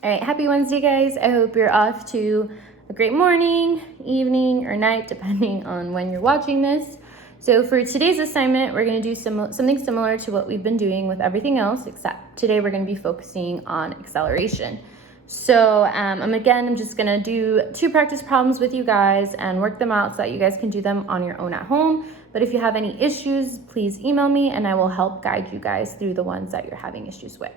All right, happy Wednesday, guys. I hope you're off to a great morning, evening, or night, depending on when you're watching this. So for today's assignment, we're going to do something similar to what we've been doing with everything else, except today we're going to be focusing on acceleration. So I'm just going to do 2 practice problems with you guys and work them out so that you guys can do them on your own at home. But if you have any issues, please email me and I will help guide you guys through the ones that you're having issues with.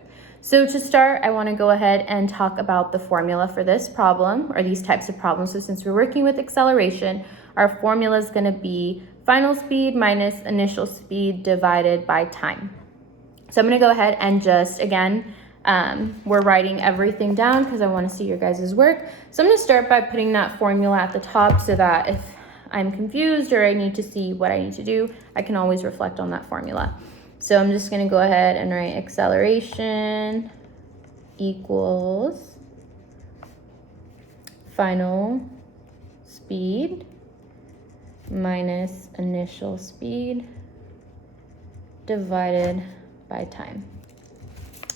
So to start, I want to go ahead and talk about the formula for this problem or these types of problems. So since we're working with acceleration, our formula is going to be final speed minus initial speed divided by time. So I'm going to go ahead and just, again, we're writing everything down because I want to see your guys' work. So I'm going to start by putting that formula at the top so that if I'm confused or I need to see what I need to do, I can always reflect on that formula. So I'm just going to go ahead and write acceleration equals final speed minus initial speed divided by time.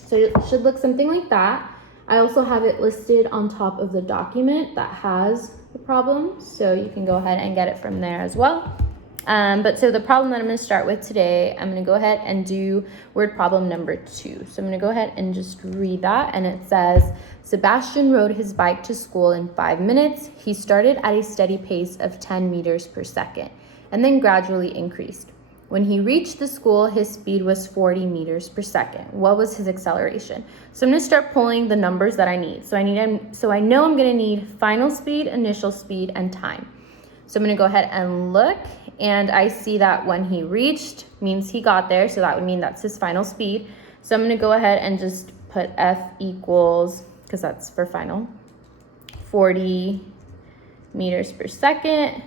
So it should look something like that. I also have it listed on top of the document that has the problem, so you can go ahead and get it from there as well. So the problem that I'm going to start with today, I'm going to go ahead and do word problem number 2. So I'm going to go ahead and just read that, and it says, Sebastian rode his bike to school in 5 minutes. He started at a steady pace of 10 meters per second and then gradually increased. When he reached the school, his speed was 40 meters per second. What was his acceleration? So I'm going to start pulling the numbers that I need. So I know I'm going to need final speed, initial speed, and time. So I'm going to go ahead and look, and I see that when he reached means he got there, so that would mean that's his final speed. So I'm going to go ahead and just put F equals, because that's for final, 40 meters per second.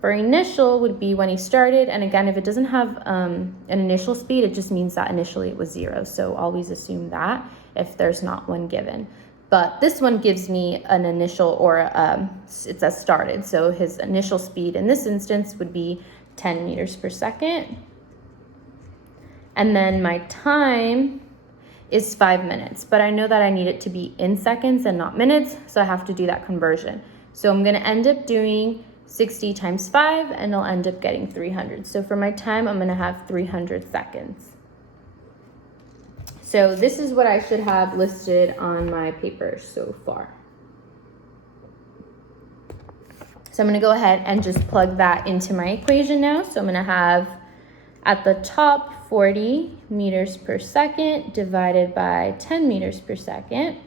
For initial would be when he started, and again, if it doesn't have an initial speed, it just means that initially it was 0. So always assume that if there's not one given. But this one gives me an initial or it says started. So his initial speed in this instance would be 10 meters per second. And then my time is 5 minutes, but I know that I need it to be in seconds and not minutes, so I have to do that conversion. So I'm going to end up doing 60 times 5, and I'll end up getting 300. So for my time, I'm going to have 300 seconds. So this is what I should have listed on my paper so far. So I'm going to go ahead and just plug that into my equation now. So I'm going to have at the top 40 meters per second divided by 10 meters per second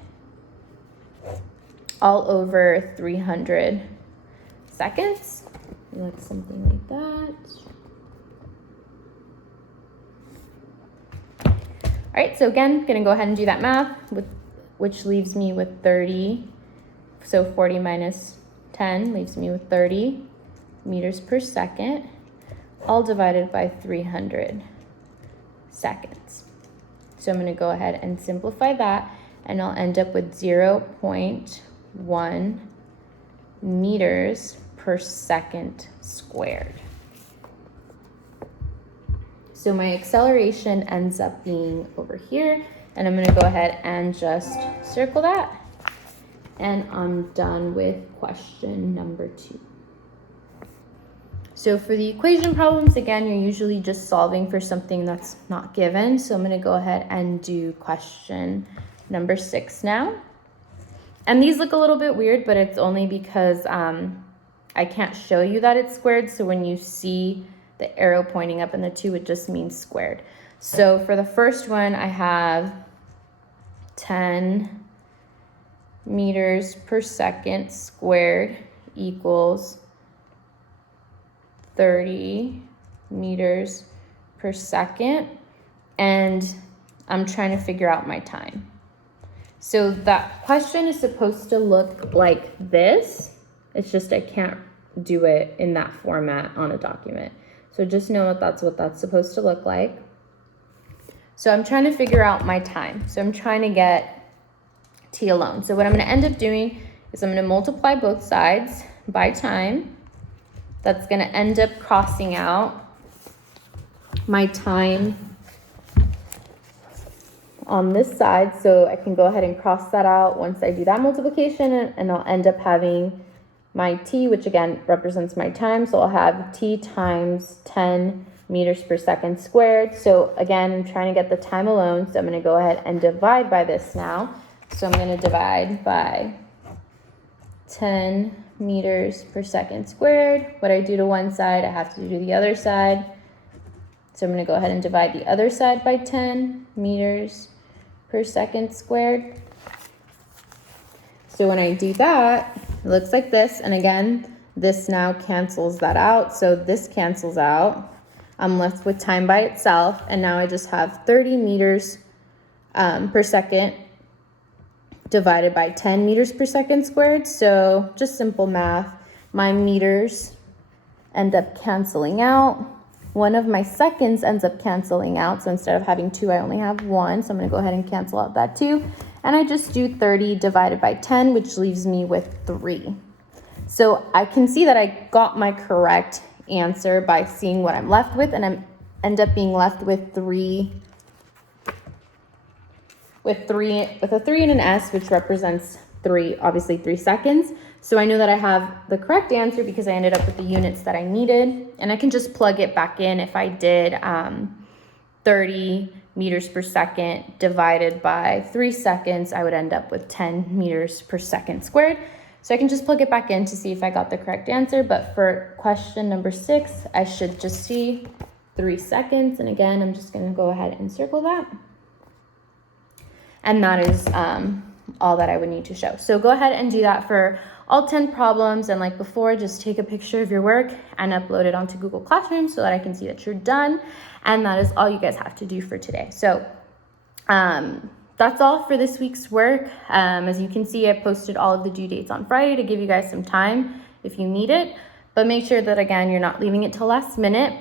all over 300 seconds. Like something like that. All right, so again, gonna go ahead and do that math, which leaves me with 30. So 40 minus 10 leaves me with 30 meters per second, all divided by 300 seconds. So I'm gonna go ahead and simplify that, and I'll end up with 0.1 meters per second squared. So my acceleration ends up being over here, and I'm going to go ahead and just circle that, and I'm done with question number 2. So for the equation problems, again, you're usually just solving for something that's not given. So I'm going to go ahead and do question number 6 now. And these look a little bit weird, but it's only because I can't show you that it's squared. So when you see the arrow pointing up in the 2, it just means squared. So for the first one, I have 10 meters per second squared equals 30 meters per second. And I'm trying to figure out my time. So that question is supposed to look like this. It's just I can't do it in that format on a document. So just know that that's what that's supposed to look like. So I'm trying to figure out my time. So I'm trying to get t alone. So what I'm going to end up doing is I'm going to multiply both sides by time. That's going to end up crossing out my time on this side, so I can go ahead and cross that out once I do that multiplication, and I'll end up having my t, which again represents my time. So I'll have t times 10 meters per second squared. So again, I'm trying to get the time alone, so I'm going to go ahead and divide by this now. So I'm going to divide by 10 meters per second squared. What I do to one side, I have to do to the other side. So I'm going to go ahead and divide the other side by 10 meters per second squared. So when I do that, it looks like this. And again, this now cancels that out. So this cancels out. I'm left with time by itself. And now I just have 30 meters per second divided by 10 meters per second squared. So just simple math. My meters end up canceling out. One of my seconds ends up canceling out. So instead of having 2, I only have 1. So I'm going to go ahead and cancel out that 2. And I just do 30 divided by 10, which leaves me with 3. So I can see that I got my correct answer by seeing what I'm left with. And I end up being left with a 3 and an S, which represents 3, obviously 3 seconds. So I know that I have the correct answer because I ended up with the units that I needed, and I can just plug it back in. If I did 30 meters per second divided by 3 seconds, I would end up with 10 meters per second squared. So I can just plug it back in to see if I got the correct answer. But for question number 6, I should just see 3 seconds. And again, I'm just going to go ahead and circle that. And that is all that I would need to show. So go ahead and do that for all 10 problems. And like before, just take a picture of your work and upload it onto Google Classroom so that I can see that you're done. And that is all you guys have to do for today. So that's all for this week's work. As you can see, I posted all of the due dates on Friday to give you guys some time if you need it. But make sure that, again, you're not leaving it till last minute.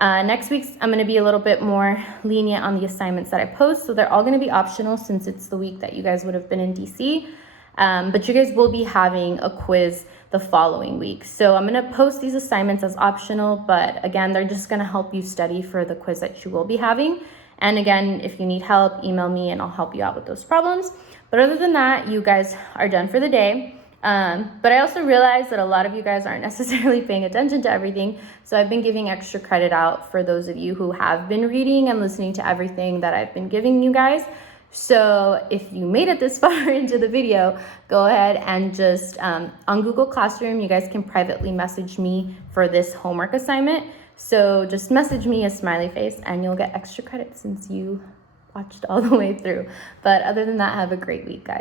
Next week, I'm going to be a little bit more lenient on the assignments that I post. So they're all going to be optional since it's the week that you guys would have been in DC. But you guys will be having a quiz the following week. So I'm going to post these assignments as optional, but again, they're just going to help you study for the quiz that you will be having. And again, if you need help, email me and I'll help you out with those problems. But other than that, you guys are done for the day. But I also realized that a lot of you guys aren't necessarily paying attention to everything. So I've been giving extra credit out for those of you who have been reading and listening to everything that I've been giving you guys. So if you made it this far into the video, go ahead and just on Google Classroom, you guys can privately message me for this homework assignment. So just message me a smiley face and you'll get extra credit since you watched all the way through. But other than that, have a great week, guys.